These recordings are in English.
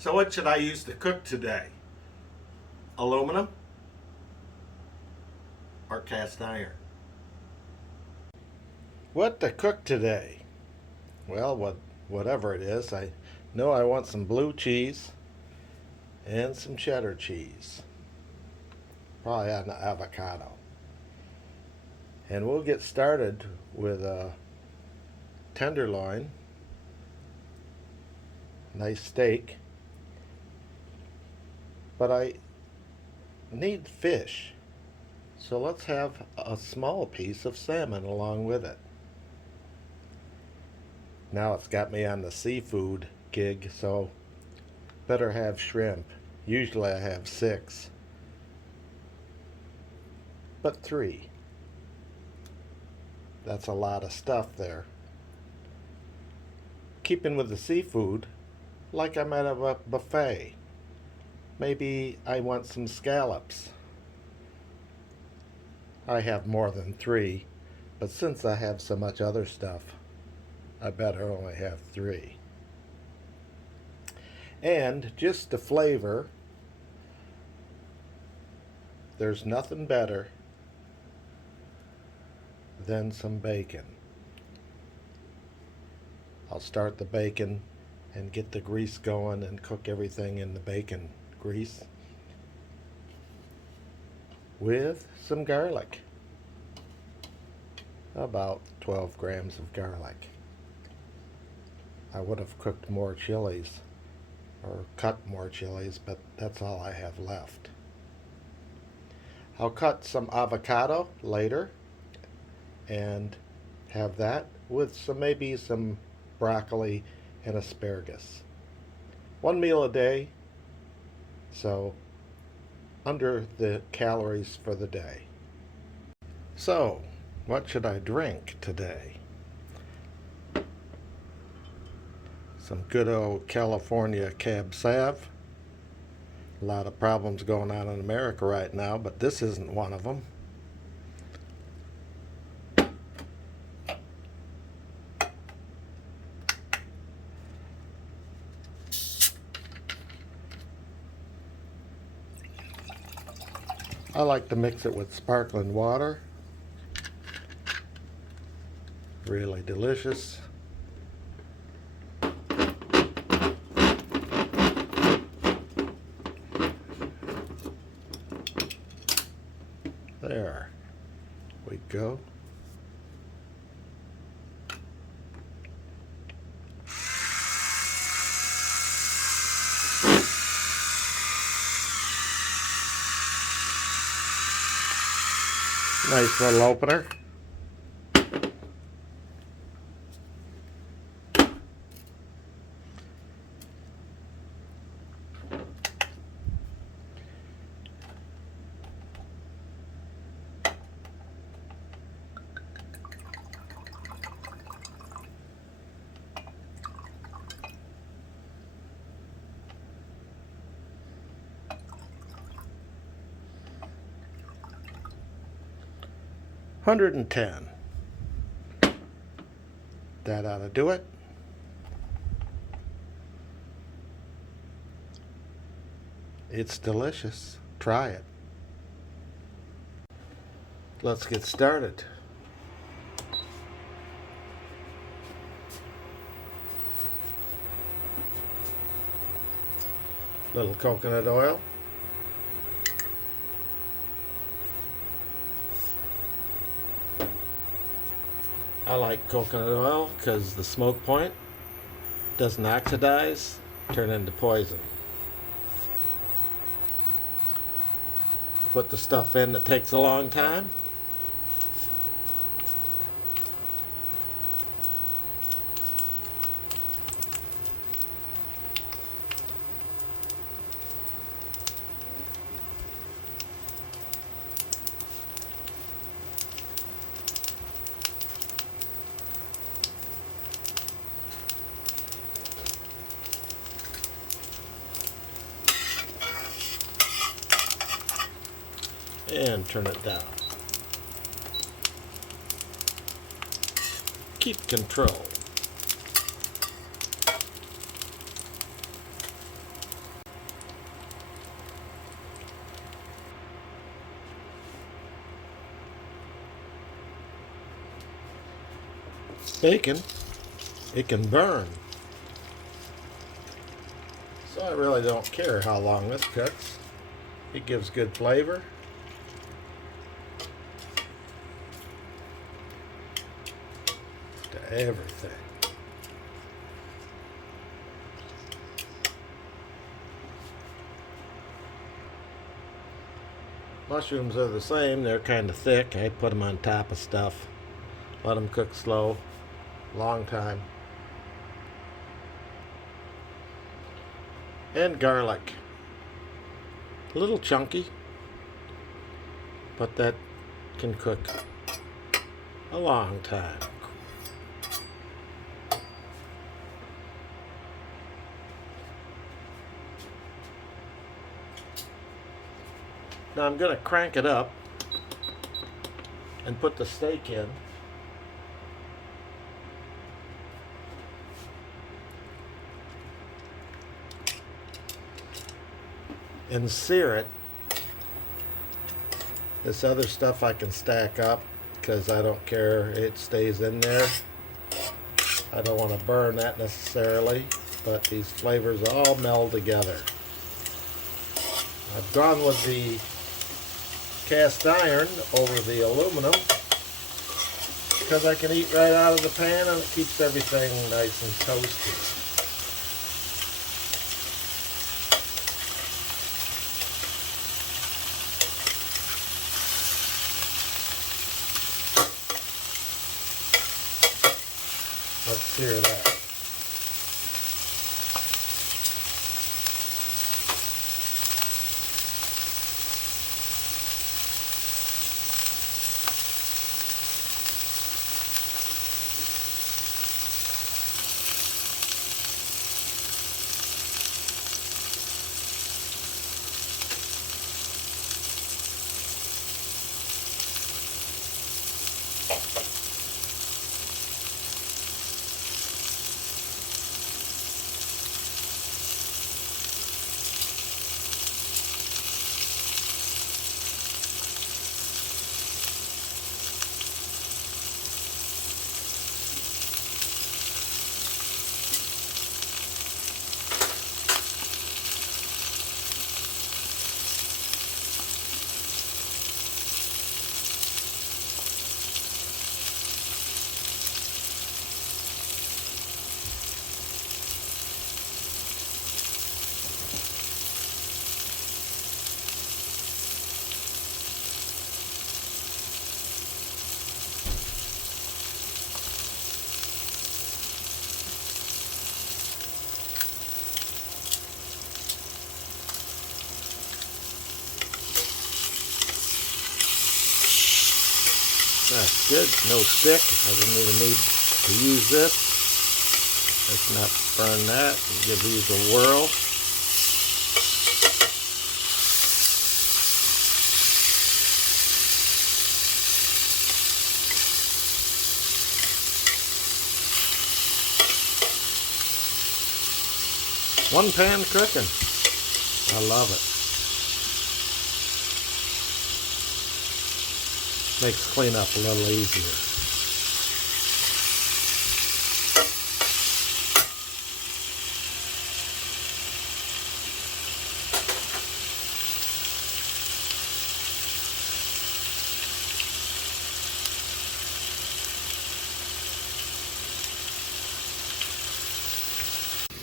So what should I use to cook today? Aluminum or cast iron? What to cook today? Well, whatever it is, I know I want some blue cheese and some cheddar cheese. Probably an avocado. And we'll get started with a tenderloin, nice steak. But I need fish, so let's have a small piece of salmon along with it. Now it's got me on the seafood gig, so better have shrimp. Usually I have 6, but 3. That's a lot of stuff there. Keeping with the seafood, like I'm at a buffet. Maybe I want some scallops. I have more than 3, but since I have so much other stuff, I better only have 3. And just to flavor, there's nothing better than some bacon. I'll start the bacon and get the grease going and cook everything in the bacon grease with some garlic. About 12 grams of garlic. I would have cooked more chilies or cut more chilies, but that's all I have left. I'll cut some avocado later and have that with maybe some broccoli and asparagus. 1 meal a day, so under the calories for the day. So, what should I drink today? Some good old California Cab Sav. A lot of problems going on in America right now, but this isn't one of them. I like to mix it with sparkling water. Really delicious. There we go. Nice little opener. $110. That ought to do it. It's delicious. Try it. Let's get started. Little coconut oil. I like coconut oil because the smoke point doesn't oxidize, turn into poison. Put the stuff in that takes a long time. And turn it down. Keep control. bacon, it can burn. So I really don't care how long this cooks. It gives good flavor. To everything. Mushrooms are the same. They're kind of thick. I put them on top of stuff. Let them cook slow. Long time. And garlic. A little chunky, but that can cook a long time. Now I'm going to crank it up and put the steak in. And sear it. This other stuff I can stack up because I don't care, it stays in there. I don't want to burn that necessarily, but these flavors all meld together. I've gone with the cast iron over the aluminum because I can eat right out of the pan and it keeps everything nice and toasty. Let's sear that. That's good. No stick. I didn't even need to use this. Let's not burn that. Give these a whirl. One pan cooking. I love it. Makes cleanup a little easier.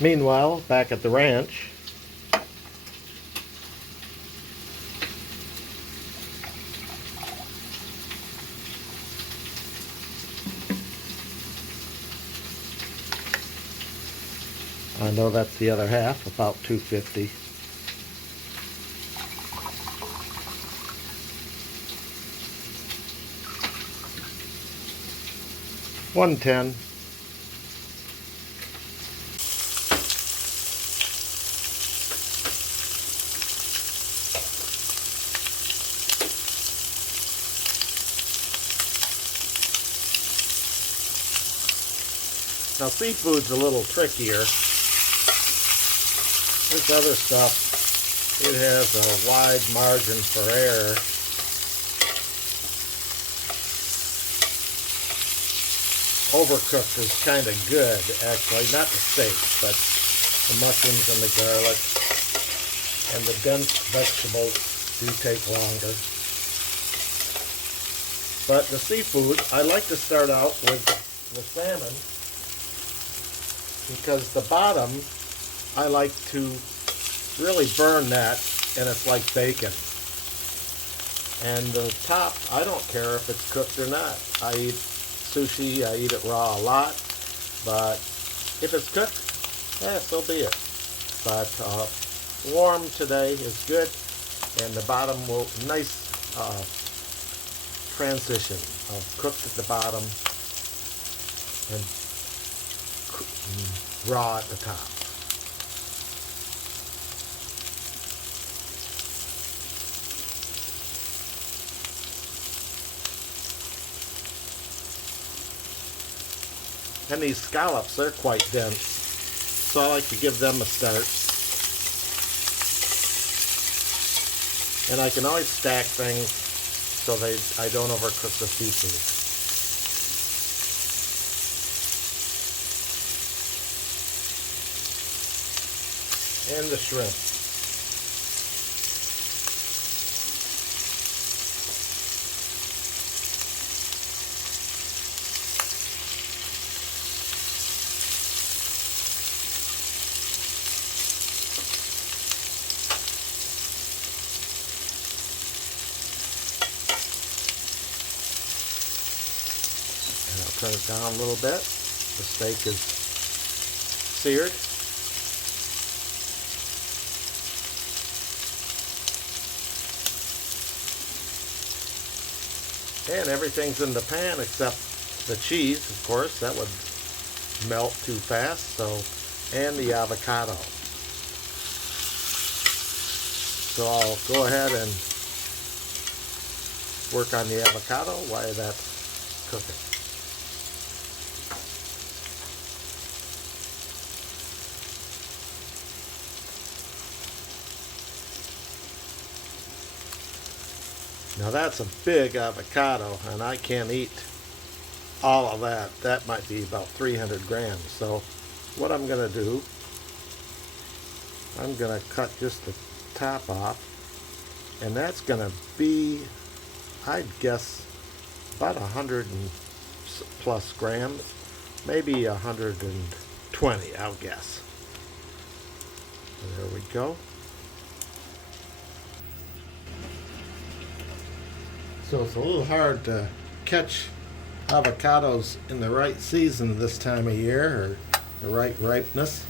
Meanwhile, back at the ranch, I know that's the other half, about 250. $110. Now seafood's a little trickier. This other stuff, it has a wide margin for error. overcooked is kind of good, actually. Not the steak, but the mushrooms and the garlic and the dense vegetables do take longer. But the seafood, I like to start out with the salmon because the bottom, I like to really burn that, and it's like bacon. And the top, I don't care if it's cooked or not. I eat sushi, I eat it raw a lot, but if it's cooked, so be it. But warm today is good, and the bottom will, nice transition of cooked at the bottom and raw at the top. And these scallops, they're quite dense, so I like to give them a start. And I can always stack things so I don't overcook the seafood. And the shrimp. Turn it down a little bit. The steak is seared. And everything's in the pan except the cheese, of course. That would melt too fast. And the avocado. So I'll go ahead and work on the avocado while that's cooking. Now that's a big avocado, and I can't eat all of that. That might be about 300 grams. So what I'm going to do, I'm going to cut just the top off, and that's going to be, I'd guess, about 100 and plus grams, maybe 120, I'll guess. There we go. So it's a little hard to catch avocados in the right season this time of year, or the right ripeness.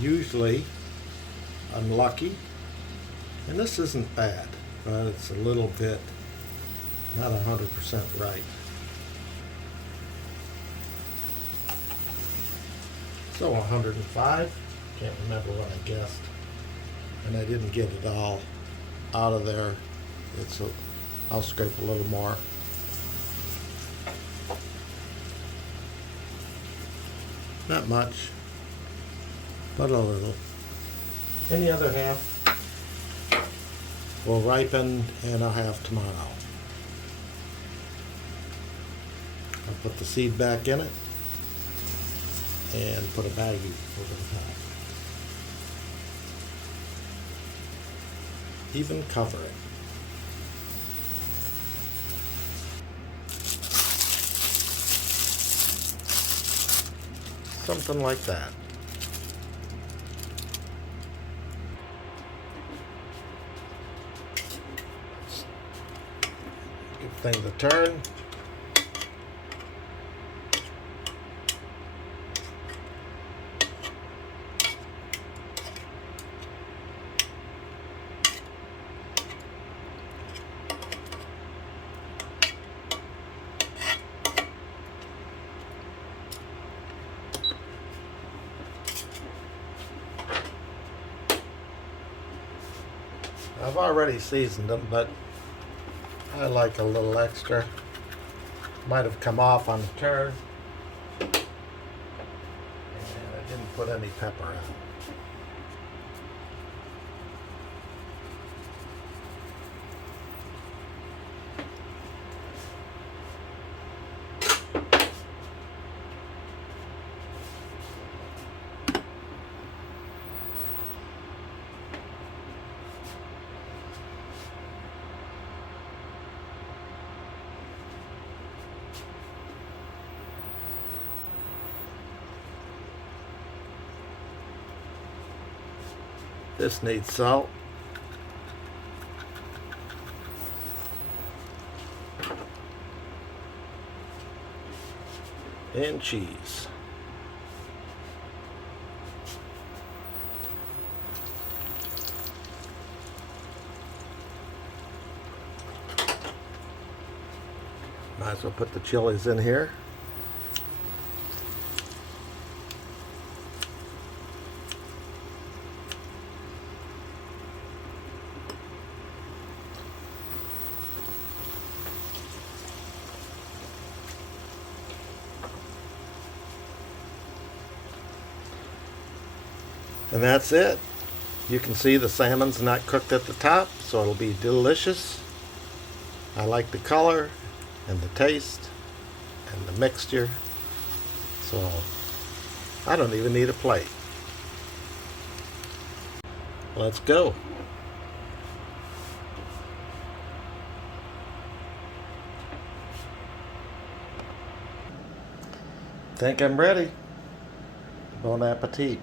Usually I'm lucky, and this isn't bad, but it's a little bit not 100% ripe. So 105, can't remember what I guessed, and I didn't get it all out of there. I'll scrape a little more. Not much, but a little. And the other half will ripen, and I'll have tomorrow. I'll put the seed back in it and put a baggie over the top. Even cover it. Something like that. Give things a turn. I've already seasoned them, but I like a little extra. Might have come off on the turn. And I didn't put any pepper in. This needs salt. And cheese. Might as well put the chilies in here. And that's it. You can see the salmon's not cooked at the top, so it'll be delicious. I like the color and the taste and the mixture, so I don't even need a plate. Let's go. Think I'm ready. Bon appetit.